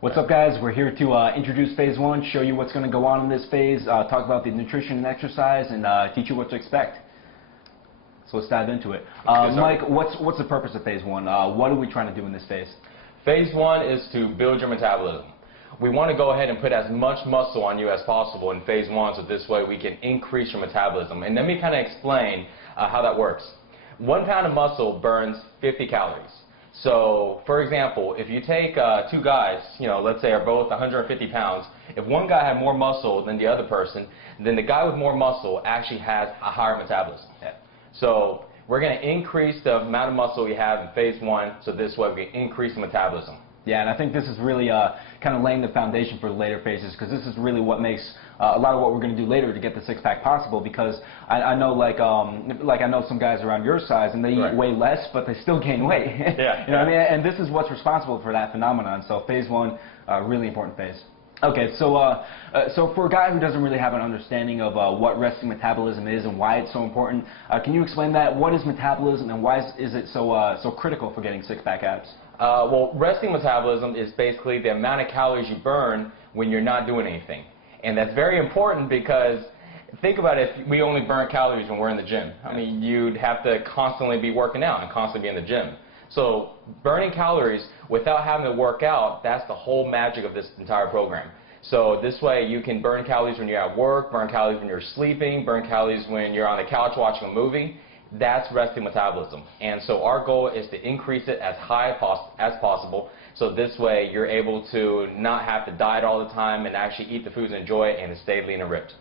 What's up, guys? We're here to introduce phase one, show you what's going to go on in this phase, talk about the nutrition and exercise, and teach you what to expect. So let's dive into it. Mike, what's the purpose of phase one? What are we trying to do in this phase? Phase one is to build your metabolism. We want to go ahead and put as much muscle on you as possible in phase one, so this way we can increase your metabolism. And let me kind of explain how that works. 1 pound of muscle burns 50 calories. So, for example, if you take two guys, let's say are both 150 pounds, if one guy had more muscle than the other person, then the guy with more muscle actually has a higher metabolism. Yeah. So, we're going to increase the amount of muscle we have in phase one, so this way we can increase the metabolism. Yeah, and I think this is really kind of laying the foundation for the later phases, because this is really what makes a lot of what we're going to do later to get the six-pack possible. Because I know, like I know some guys around your size, and they eat way less, but they still gain weight. Yeah. You know what I mean? And this is what's responsible for that phenomenon. So phase one, really important phase. Okay, so for a guy who doesn't really have an understanding of what resting metabolism is and why it's so important, can you explain that? What is metabolism, and why is it so critical for getting six-pack abs? Well, resting metabolism is basically the amount of calories you burn when you're not doing anything. And that's very important because think about it, if we only burn calories when we're in the gym. I mean, you'd have to constantly be working out and constantly be in the gym. So burning calories without having to work out, that's the whole magic of this entire program. So this way you can burn calories when you're at work, burn calories when you're sleeping, burn calories when you're on the couch watching a movie. That's resting metabolism. And so our goal is to increase it as high as possible, so this way you're able to not have to diet all the time and actually eat the foods and enjoy it and stay lean and ripped.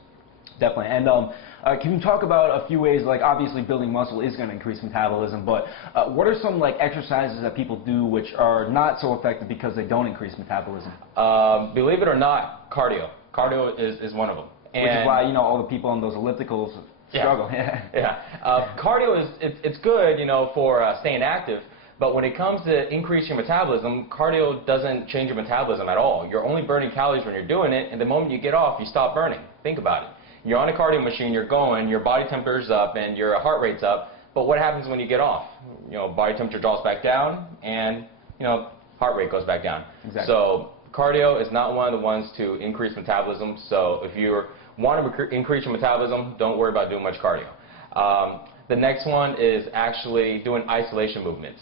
Definitely. And can you talk about a few ways, like obviously building muscle is going to increase metabolism, but what are some exercises that people do which are not so effective because they don't increase metabolism? Believe it or not, cardio. Cardio is one of them. Which is why, all the people on those ellipticals struggle. Yeah. Cardio it's good, for staying active, but when it comes to increasing metabolism, cardio doesn't change your metabolism at all. You're only burning calories when you're doing it, and the moment you get off, you stop burning. Think about it. You're on a cardio machine, you're going, your body temperature's up, and your heart rate's up, but what happens when you get off? Body temperature drops back down, and, heart rate goes back down. Exactly. So cardio is not one of the ones to increase metabolism, so if you want to increase your metabolism, don't worry about doing much cardio. The next one is actually doing isolation movements.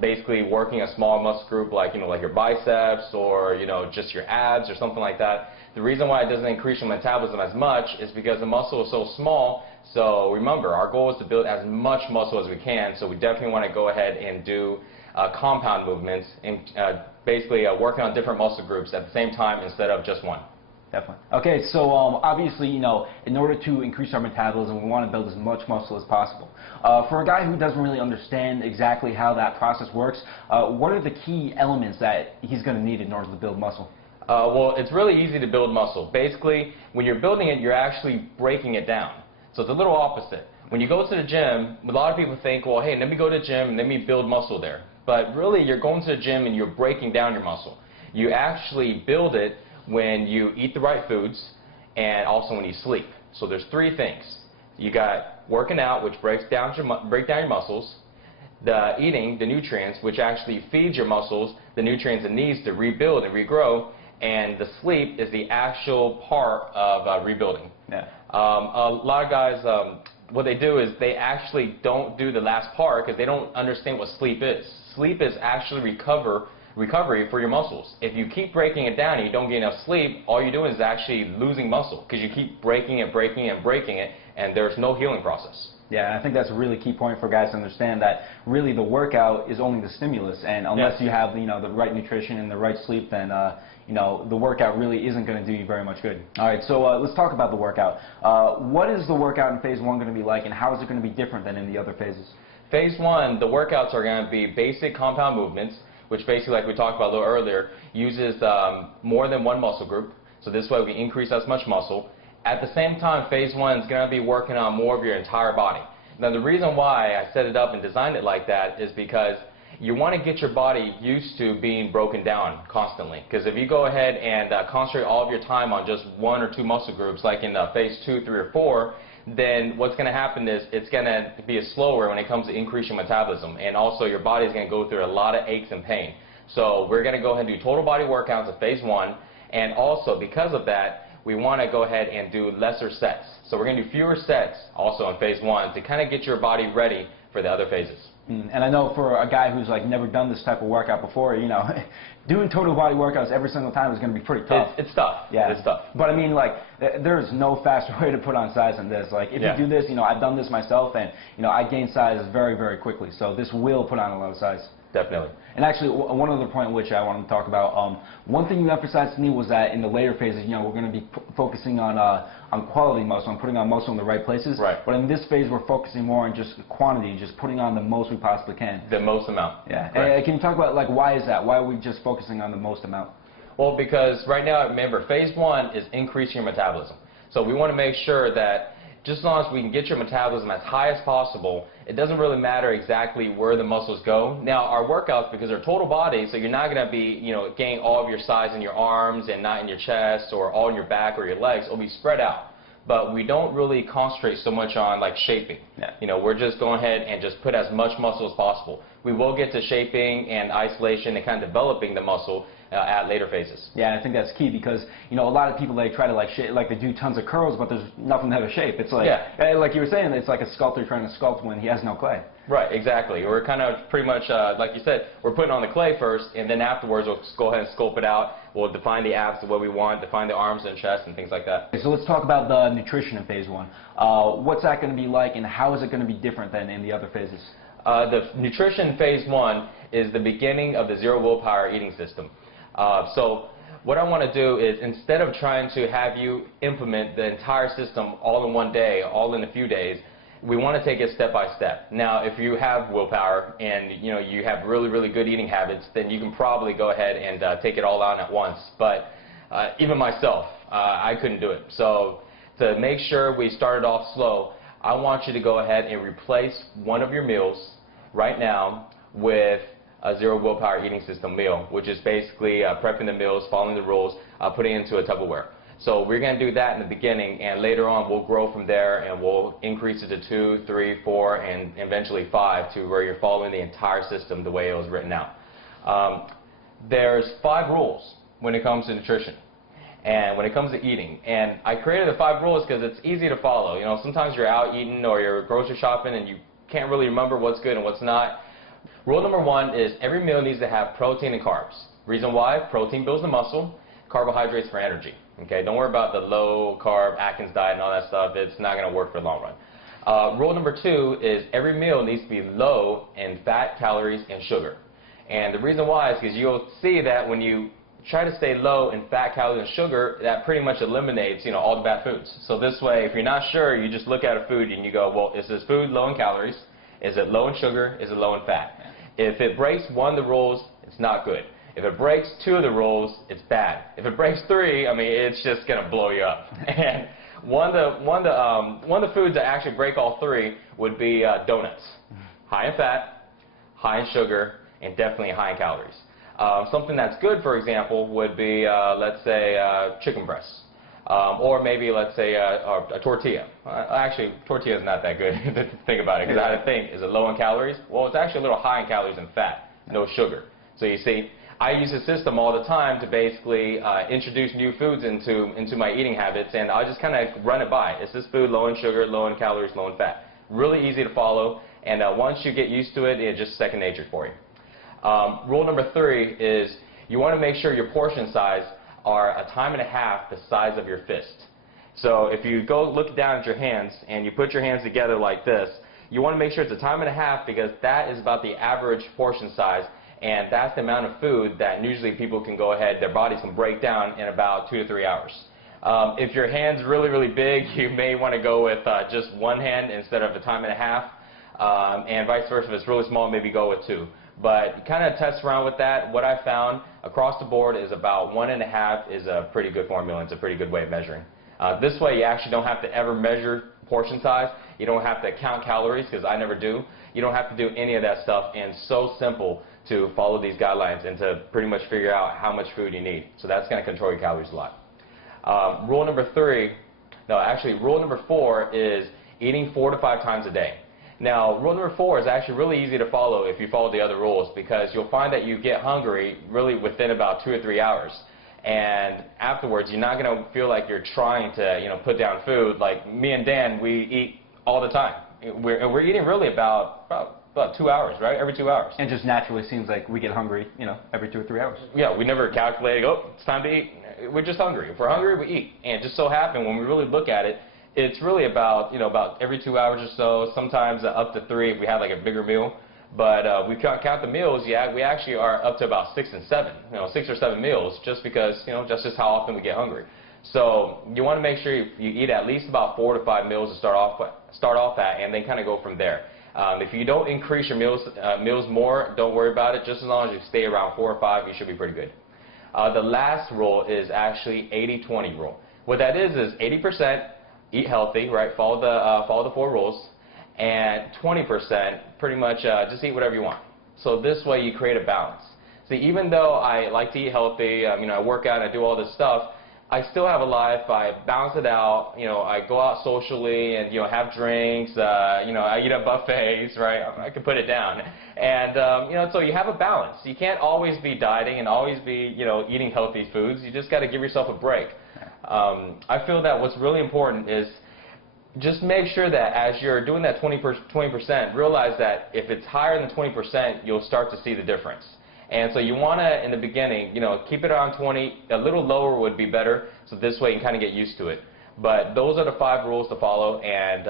Basically working a small muscle group like your biceps or just your abs or something like that. The reason why it doesn't increase your metabolism as much is because the muscle is so small. So remember, our goal is to build as much muscle as we can. So we definitely want to go ahead and do compound movements and basically working on different muscle groups at the same time instead of just one. Definitely. Okay, so obviously, in order to increase our metabolism, we want to build as much muscle as possible. For a guy who doesn't really understand exactly how that process works, what are the key elements that he's going to need in order to build muscle? Well, it's really easy to build muscle. Basically, when you're building it, you're actually breaking it down. So it's a little opposite. When you go to the gym, a lot of people think, well, hey, let me go to the gym and let me build muscle there. But really, you're going to the gym and you're breaking down your muscle. You actually build it when you eat the right foods and also when you sleep. So there's three things. You got working out, which breaks down your muscles, the eating, the nutrients, which actually feeds your muscles the nutrients it needs to rebuild and regrow, and the sleep is the actual part of rebuilding. Yeah. A lot of guys, what they do is they actually don't do the last part because they don't understand what sleep is. Sleep is actually recovery for your muscles. If you keep breaking it down and you don't get enough sleep, all you're doing is actually losing muscle because you keep breaking it, and there's no healing process. Yeah, and I think that's a really key point for guys to understand, that really the workout is only the stimulus, and unless you have the right nutrition and the right sleep, then the workout really isn't going to do you very much good. All right, so let's talk about the workout. What is the workout in phase one going to be like, and how is it going to be different than in the other phases? Phase one, the workouts are going to be basic compound movements, which basically, like we talked about a little earlier, uses more than one muscle group. So this way we increase as much muscle. At the same time, phase one is going to be working on more of your entire body. Now the reason why I set it up and designed it like that is because you want to get your body used to being broken down constantly. Because if you go ahead and concentrate all of your time on just one or two muscle groups, like in phase 2, 3, or 4, then what's going to happen is it's going to be slower when it comes to increasing metabolism. And also your body is going to go through a lot of aches and pain. So we're going to go ahead and do total body workouts at phase 1, and also because of that, we want to go ahead and do lesser sets. So we're going to do fewer sets also in phase 1 to kind of get your body ready for the other phases. And I know for a guy who's like never done this type of workout before, you know, doing total body workouts every single time is going to be pretty tough. It's tough. Yeah, it's tough. But I mean, like, there's no faster way to put on size than this. Like, if you do this, you know, I've done this myself, and you know, I gain size very, very quickly. So this will put on a lot of size. Definitely. And actually, one other point which I wanted to talk about, one thing you emphasized to me was that in the later phases, you know, we're going to be focusing on quality muscle, on putting on muscle in the right places. Right. But in this phase, we're focusing more on just quantity, just putting on the most we possibly can. The most amount. Yeah. And can you talk about, like, why is that? Why are we just focusing on the most amount? Well, because right now, remember, phase 1 is increasing your metabolism. So we want to make sure that just as long as we can get your metabolism as high as possible, it doesn't really matter exactly where the muscles go. Now, our workouts, because they're total body, so you're not going to be, you know, gaining all of your size in your arms and not in your chest or all in your back or your legs. It'll be spread out. But we don't really concentrate so much on, like, shaping. Yeah. You know, we're just going ahead and just put as much muscle as possible. We will get to shaping and isolation and kind of developing the muscle at later phases. Yeah, I think that's key because, you know, a lot of people, they try to, like, they do tons of curls, but there's nothing to have a shape. It's like, like you were saying, it's like a sculptor trying to sculpt when he has no clay. Right, exactly. We're kind of pretty much, like you said, we're putting on the clay first, and then afterwards we'll go ahead and sculpt it out. We'll define the abs the way we want, define the arms and chest and things like that. So let's talk about the nutrition in phase 1. What's that going to be like, and how is it going to be different than in the other phases? The nutrition in phase 1 is the beginning of the zero willpower eating system. So what I want to do is, instead of trying to have you implement the entire system all in one day, all in a few days, we want to take it step by step. Now, if you have willpower and you know you have really, really good eating habits, then you can probably go ahead and take it all out at once. But even myself, I couldn't do it. So to make sure we started off slow, I want you to go ahead and replace one of your meals right now with a zero willpower eating system meal, which is basically prepping the meals, following the rules, putting it into a Tupperware. So we're going to do that in the beginning, and later on we'll grow from there, and we'll increase it to 2, 3, 4, and eventually 5 to where you're following the entire system the way it was written out. There's 5 rules when it comes to nutrition and when it comes to eating. And I created the 5 rules because it's easy to follow. You know, sometimes you're out eating or you're grocery shopping and you can't really remember what's good and what's not. Rule number 1 is every meal needs to have protein and carbs. Reason why? Protein builds the muscle, carbohydrates for energy. Okay, don't worry about the low-carb Atkins diet and all that stuff. It's not going to work for the long run. Rule number 2 is every meal needs to be low in fat, calories, and sugar. And the reason why is because you'll see that when you try to stay low in fat, calories, and sugar, that pretty much eliminates, you know, all the bad foods. So this way, if you're not sure, you just look at a food and you go, well, is this food low in calories? Is it low in sugar? Is it low in fat? If it breaks one of the rules, it's not good. If it breaks 2 of the rules, it's bad. If it breaks 3, I mean, it's just going to blow you up. And one of the foods that actually break all 3 would be donuts. High in fat, high in sugar, and definitely high in calories. Something that's good, for example, would be, let's say, chicken breasts. Or maybe, let's say, a tortilla. Actually, tortilla is not that good to think about it, because I had to think, is it low in calories? Well, it's actually a little high in calories and fat, no sugar. So you see, I use a system all the time to basically introduce new foods into my eating habits, and I just kind of run it by. Is this food low in sugar, low in calories, low in fat? Really easy to follow, and once you get used to it, it's just second nature for you. Rule number 3 is you want to make sure your portion size are 1.5 times the size of your fist. So if you go look down at your hands and you put your hands together like this, you want to make sure it's 1.5 times because that is about the average portion size, and that's the amount of food that usually people can go ahead, their bodies can break down in about 2 to 3 hours. If your hand's really, really big, you may want to go with just one hand instead of 1.5 times, and vice versa. If it's really small, maybe go with 2. But kind of test around with that. What I found across the board is about 1.5 is a pretty good formula. It's a pretty good way of measuring. This way, you actually don't have to ever measure portion size. You don't have to count calories, because I never do. You don't have to do any of that stuff, and it's so simple to follow these guidelines and to pretty much figure out how much food you need. So that's going to control your calories a lot. Rule number 4 is eating 4 to 5 times a day. Now, rule number 4 is actually really easy to follow if you follow the other rules, because you'll find that you get hungry really within about 2 or 3 hours. And afterwards, you're not going to feel like you're trying to, put down food. Like me and Dan, we eat all the time. We're eating really about 2 hours, right? Every 2 hours. And just naturally seems like we get hungry, every 2 or 3 hours. Yeah, we never calculate, oh, it's time to eat. We're just hungry. If we're hungry, we eat. And it just so happened, when we really look at it, it's really about, about every 2 hours or so, sometimes up to 3 if we have like a bigger meal. But we count the meals, yeah, we actually are up to about 6 and 7, 6 or 7 meals, just because, that's just how often we get hungry. So you want to make sure you eat at least about 4 to 5 meals to start off at, and then kind of go from there. If you don't increase your meals more, don't worry about it. Just as long as you stay around 4 or 5, you should be pretty good. The last rule is actually 80-20 rule. What that is 80% eat healthy, right? Follow the 4 rules. And 20% pretty much just eat whatever you want. So this way you create a balance. See, even though I like to eat healthy, I work out and I do all this stuff, I still have a life. I balance it out. I go out socially and have drinks. I eat at buffets, right? I can put it down. And so you have a balance. You can't always be dieting and always be eating healthy foods. You just got to give yourself a break. I feel that what's really important is just make sure that as you're doing that 20%, realize that if it's higher than 20%, you'll start to see the difference. And so you want to, in the beginning, keep it around 20. A little lower would be better, so this way you can kind of get used to it. But those are the 5 rules to follow. And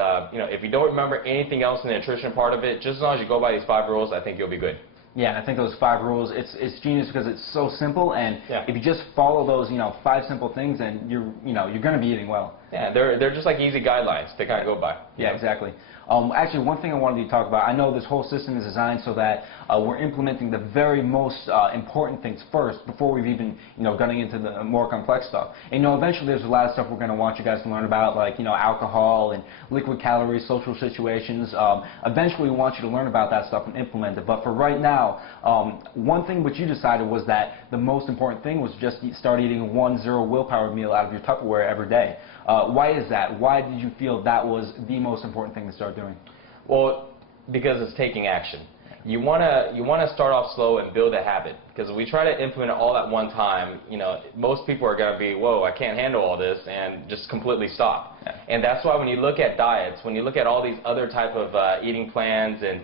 if you don't remember anything else in the nutrition part of it, just as long as you go by these 5 rules, I think you'll be good. Yeah, and I think those 5 rules, it's genius because it's so simple, and yeah. If you just follow those, 5 simple things, then you're going to be eating well. Yeah, they're just like easy guidelines to kind of go by. Yeah, exactly. Actually, one thing I wanted to talk about, I know this whole system is designed so that we're implementing the very most important things first before we've even, getting into the more complex stuff. And, eventually there's a lot of stuff we're going to want you guys to learn about, like, alcohol and liquid calories, social situations. Eventually we want you to learn about that stuff and implement it. But for right now, one thing which you decided was that the most important thing was just start eating 1 0 willpower meal out of your Tupperware every day. Why is that? Why did you feel that was the most important thing to start doing? Well, because it's taking action. You want to start off slow and build a habit, because if we try to implement it all at one time, most people are going to be, whoa, I can't handle all this, and just completely stop. Yeah. And that's why when you look at diets, when you look at all these other type of eating plans, and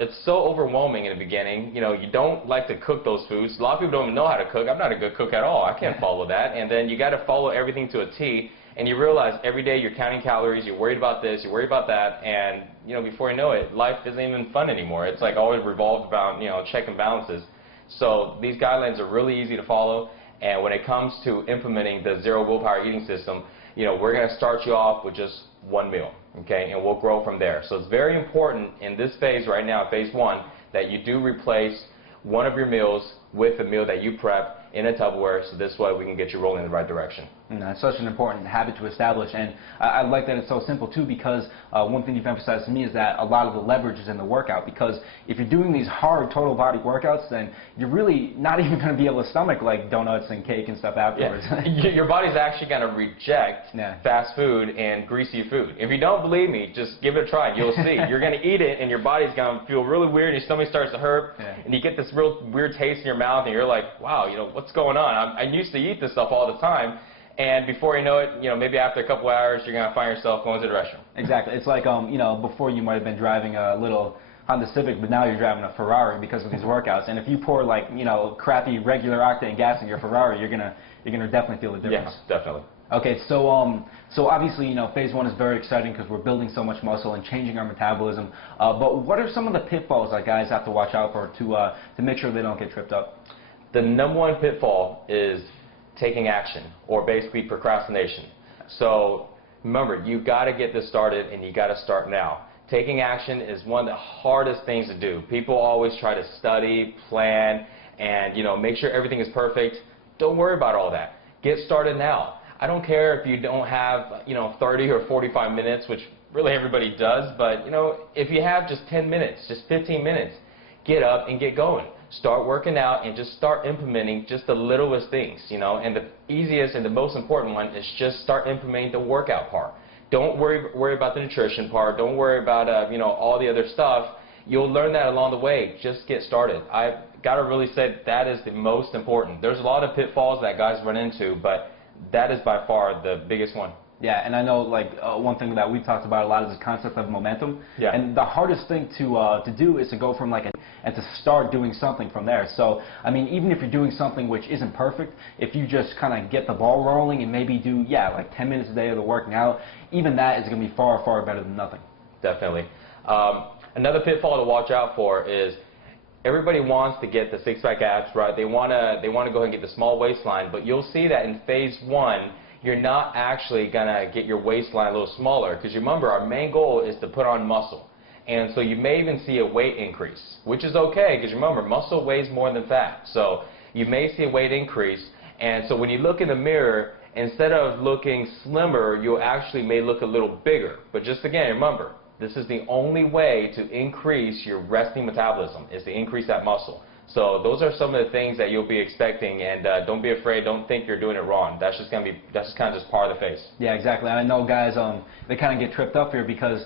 it's so overwhelming in the beginning. You don't like to cook those foods. A lot of people don't even know how to cook. I'm not a good cook at all. I can't follow that. And then you got to follow everything to a T. And you realize every day you're counting calories. You're worried about this. You're worried about that. And before you know it, life isn't even fun anymore. It's like always revolved around check and balances. So these guidelines are really easy to follow. And when it comes to implementing the 0 willpower eating system, we're going to start you off with just 1 meal. Okay, and we'll grow from there. So it's very important in this phase right now, phase 1, that you do replace one of your meals with a meal that you prep in a Tupperware, so this way we can get you rolling in the right direction. It's such an important habit to establish, and I like that it's so simple too, because one thing you've emphasized to me is that a lot of the leverage is in the workout, because if you're doing these hard total body workouts, then you're really not even going to be able to stomach like donuts and cake and stuff afterwards. Yeah. Your body's actually going to reject fast food and greasy food. If you don't believe me, just give it a try. You'll see. You're going to eat it, and your body's going to feel really weird, and your stomach starts to hurt, and you get this real weird taste in your mouth, and you're like, wow, what's going on? I used to eat this stuff all the time. And before you know it, maybe after a couple hours, you're going to find yourself going to the restroom. Exactly. It's like, before you might have been driving a little Honda Civic, but now you're driving a Ferrari because of these workouts. And if you pour, like, crappy regular octane gas in your Ferrari, you're gonna definitely feel the difference. Yes, definitely. Okay, so obviously, phase 1 is very exciting because we're building so much muscle and changing our metabolism. But what are some of the pitfalls that guys have to watch out for to make sure they don't get tripped up? The number 1 pitfall is taking action, or basically procrastination. So remember, you've got to get this started, and you got to start now. Taking action is one of the hardest things to do. People always try to study, plan, and make sure everything is perfect. Don't worry about all that. Get started now. I don't care if you don't have 30 or 45 minutes, which really everybody does, but if you have just 10 minutes, just 15 minutes, get up and get going. Start working out and just start implementing just the littlest things, and the easiest and the most important one is just start implementing the workout part. Don't worry about the nutrition part. Don't worry about you know, all the other stuff. You'll learn that along the way. Just get started. I've got to really say that is the most important. There's a lot of pitfalls that guys run into, but that is by far the biggest one. Yeah, and I know like one thing that we've talked about a lot is this concept of momentum. Yeah. And the hardest thing to do is to go from like and to start doing something from there. So I mean, even if you're doing something which isn't perfect, if you just kind of get the ball rolling and maybe do like 10 minutes a day of the working out, even that is going to be far, far better than nothing. Definitely. Another pitfall to watch out for is everybody wants to get the six-pack abs, right? They want to go ahead and get the small waistline, but you'll see that in phase 1, you're not actually going to get your waistline a little smaller, because remember, our main goal is to put on muscle. And so you may even see a weight increase, which is okay, because remember, muscle weighs more than fat. So you may see a weight increase, and so when you look in the mirror, instead of looking slimmer, you actually may look a little bigger. But just again, remember, this is the only way to increase your resting metabolism, is to increase that muscle. So those are some of the things that you'll be expecting, and don't be afraid. Don't think you're doing it wrong. That's just kind of just part of the phase. Yeah, exactly. I know guys, they kind of get tripped up here because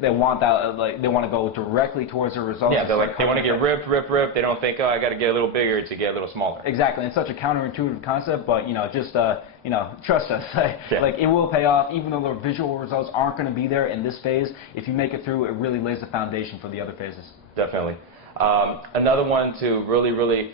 they want that, like they want to go directly towards the results. Yeah, they want to get ripped. They don't think, oh, I got to get a little bigger to get a little smaller. Exactly. It's such a counterintuitive concept, but just trust us. Yeah. Like it will pay off, even though the visual results aren't going to be there in this phase. If you make it through, it really lays the foundation for the other phases. Definitely. Another one to really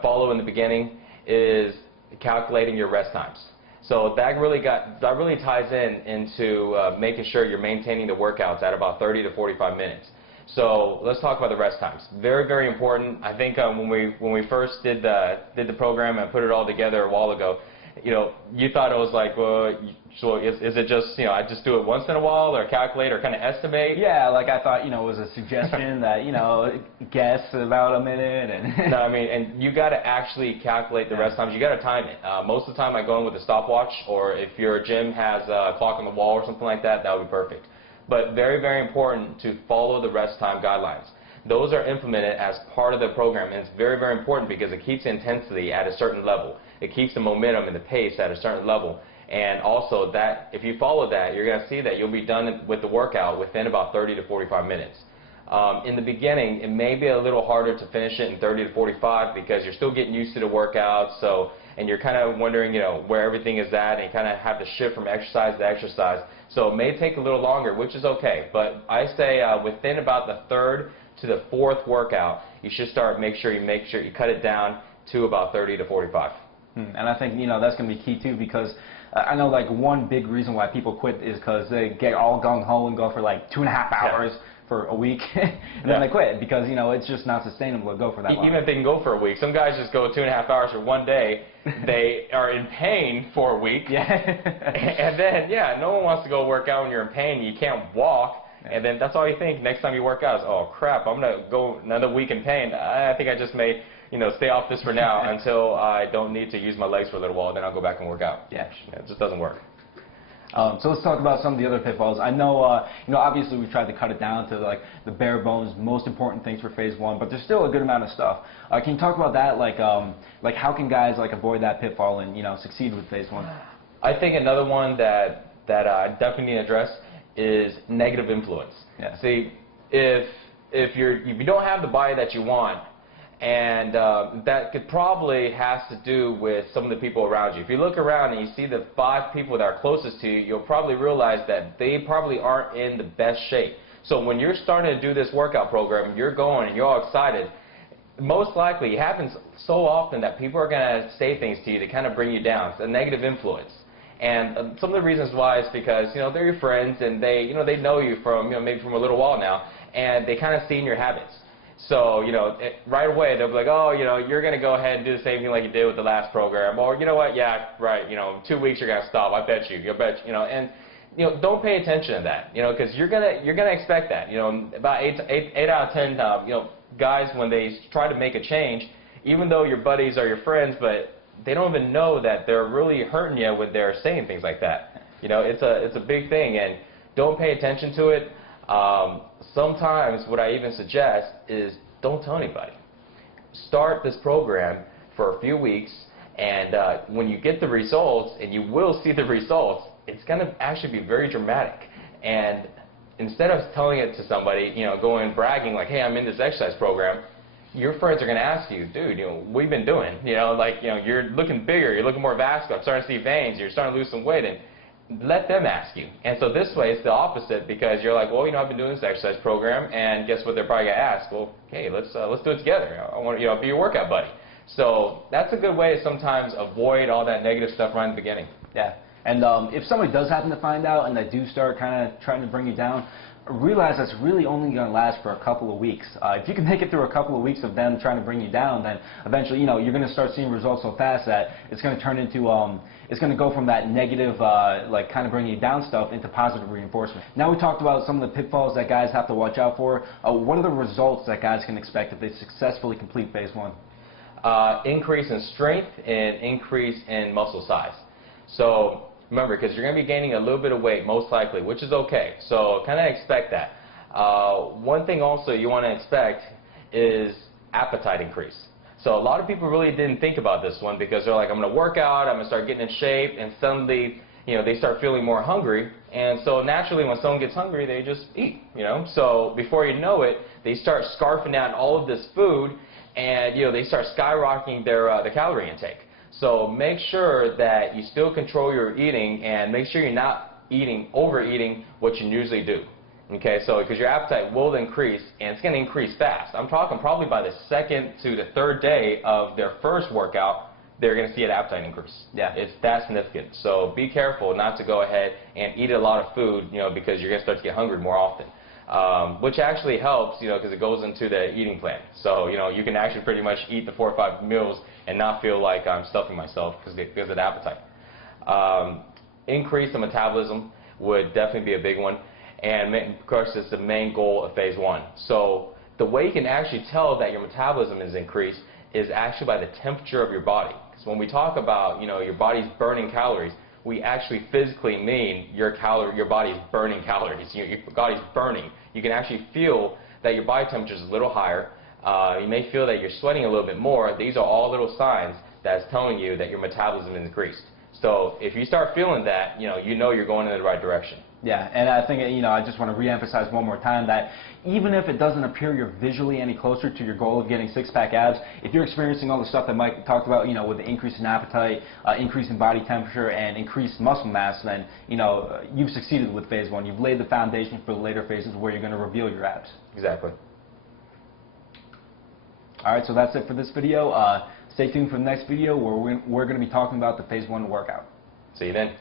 follow in the beginning is calculating your rest times. So that really ties into making sure you're maintaining the workouts at about 30 to 45 minutes. So let's talk about the rest times. Very important. I think when we first did the program and put it all together a while ago, you thought it was like, well, so is it just, I just do it once in a while, or calculate, or kind of estimate? Yeah, like I thought, it was a suggestion that, guess about a minute. And No, I mean, and you got to actually calculate the rest times. You got to time it. Most of the time I go in with a stopwatch, or if your gym has a clock on the wall or something like that, that would be perfect. But very important to follow the rest time guidelines. Those are implemented as part of the program, and it's very important because it keeps the intensity at a certain level. It keeps the momentum and the pace at a certain level. And also that, if you follow that, you're going to see that you'll be done with the workout within about 30 to 45 minutes. In the beginning, it may be a little harder to finish it in 30 to 45 because you're still getting used to the workout, and you're kind of wondering, where everything is at, and you kind of have to shift from exercise to exercise. So it may take a little longer, which is okay. But I say within about the 3rd to the 4th workout, you should make sure you cut it down to about 30 to 45. And I think, that's going to be key too, because I know like one big reason why people quit is because they get all gung-ho and go for like 2.5 hours for a week, and then they quit because, it's just not sustainable to go for that long. Even if they can go for a week. Some guys just go 2.5 hours for one day. They are in pain for a week. Yeah. And then, no one wants to go work out when you're in pain. You can't walk. And then that's all you think next time you work out is, oh, crap, I'm going to go another week in pain. I think I just may, stay off this for now until I don't need to use my legs for a little while. Then I'll go back and work out. Yeah. It just doesn't work. So let's talk about some of the other pitfalls. I know, obviously we've tried to cut it down to like the bare bones, most important things for phase 1, but there's still a good amount of stuff. Can you talk about that? Like how can guys avoid that pitfall and succeed with phase 1? I think another one that I definitely need to address is negative influence. Yeah. See, if you don't have the body that you want, and that could probably has to do with some of the people around you. If you look around and you see the 5 people that are closest to you, you'll probably realize that they probably aren't in the best shape. So when you're starting to do this workout program, you're going and you're all excited, most likely it happens so often that people are going to say things to you to kind of bring you down. It's a negative influence. And some of the reasons why is because, they're your friends, and they know you from, maybe from a little while now, and they kind of see in your habits. So, right away they'll be like, oh, you're going to go ahead and do the same thing like you did with the last program. Or, you know what, yeah, right, 2 weeks you're going to stop, I bet you, and, don't pay attention to that, because you're going to expect that. About 8 out of 10, guys, when they try to make a change, even though your buddies are your friends, but they don't even know that they're really hurting you when they're saying things like that. It's a big thing, and don't pay attention to it. Sometimes what I even suggest is don't tell anybody. Start this program for a few weeks, and when you get the results, and you will see the results, it's going to actually be very dramatic. And instead of telling it to somebody, going bragging like, hey, I'm in this exercise program, your friends are going to ask you, dude, what have you been doing? You're looking bigger, you're looking more vascular, I'm starting to see veins, you're starting to lose some weight, and let them ask you. And so this way it's the opposite, because you're like, well, I've been doing this exercise program, and guess what they're probably going to ask? Well, okay, let's do it together. I want to be your workout buddy. So that's a good way to sometimes avoid all that negative stuff right in the beginning. Yeah. And if somebody does happen to find out and they do start kind of trying to bring you down, realize that's really only going to last for a couple of weeks. If you can make it through a couple of weeks of them trying to bring you down, then eventually, you're going to start seeing results so fast that it's going to turn into, it's going to go from that negative, like kind of bringing you down stuff into positive reinforcement. Now we talked about some of the pitfalls that guys have to watch out for. What are the results that guys can expect if they successfully complete phase one? Increase in strength and increase in muscle size. So remember, because you're going to be gaining a little bit of weight, most likely, which is okay. So kind of expect that. One thing also you want to expect is appetite increase. So a lot of people really didn't think about this one, because they're like, I'm going to work out, I'm going to start getting in shape, and suddenly, they start feeling more hungry. And so naturally, when someone gets hungry, they just eat, So before you know it, they start scarfing out all of this food, and, they start skyrocketing their calorie intake. So make sure that you still control your eating, and make sure you're not overeating what you usually do. Okay, so because your appetite will increase, and it's going to increase fast. I'm talking probably by the second to the third day of their first workout, they're going to see an appetite increase. Yeah. It's that significant. So be careful not to go ahead and eat a lot of food, because you're going to start to get hungry more often. Which actually helps, because it goes into the eating plan. So, you can actually pretty much eat the 4 or 5 meals and not feel like I'm stuffing myself because of the appetite. Increase the metabolism would definitely be a big one. And of course, it's the main goal of phase one. So the way you can actually tell that your metabolism is increased is actually by the temperature of your body. Because when we talk about, your body's burning calories, we actually physically mean your body's burning calories. Your body's burning. You can actually feel that your body temperature is a little higher. You may feel that you're sweating a little bit more. These are all little signs that's telling you that your metabolism is increased. So if you start feeling that, you're going in the right direction. Yeah, and I think, I just want to reemphasize one more time that even if it doesn't appear you're visually any closer to your goal of getting six-pack abs, if you're experiencing all the stuff that Mike talked about, with the increase in appetite, increase in body temperature, and increased muscle mass, then, you've succeeded with phase one. You've laid the foundation for the later phases where you're going to reveal your abs. Exactly. All right, so that's it for this video. Stay tuned for the next video where we're going to be talking about the phase one workout. See you then.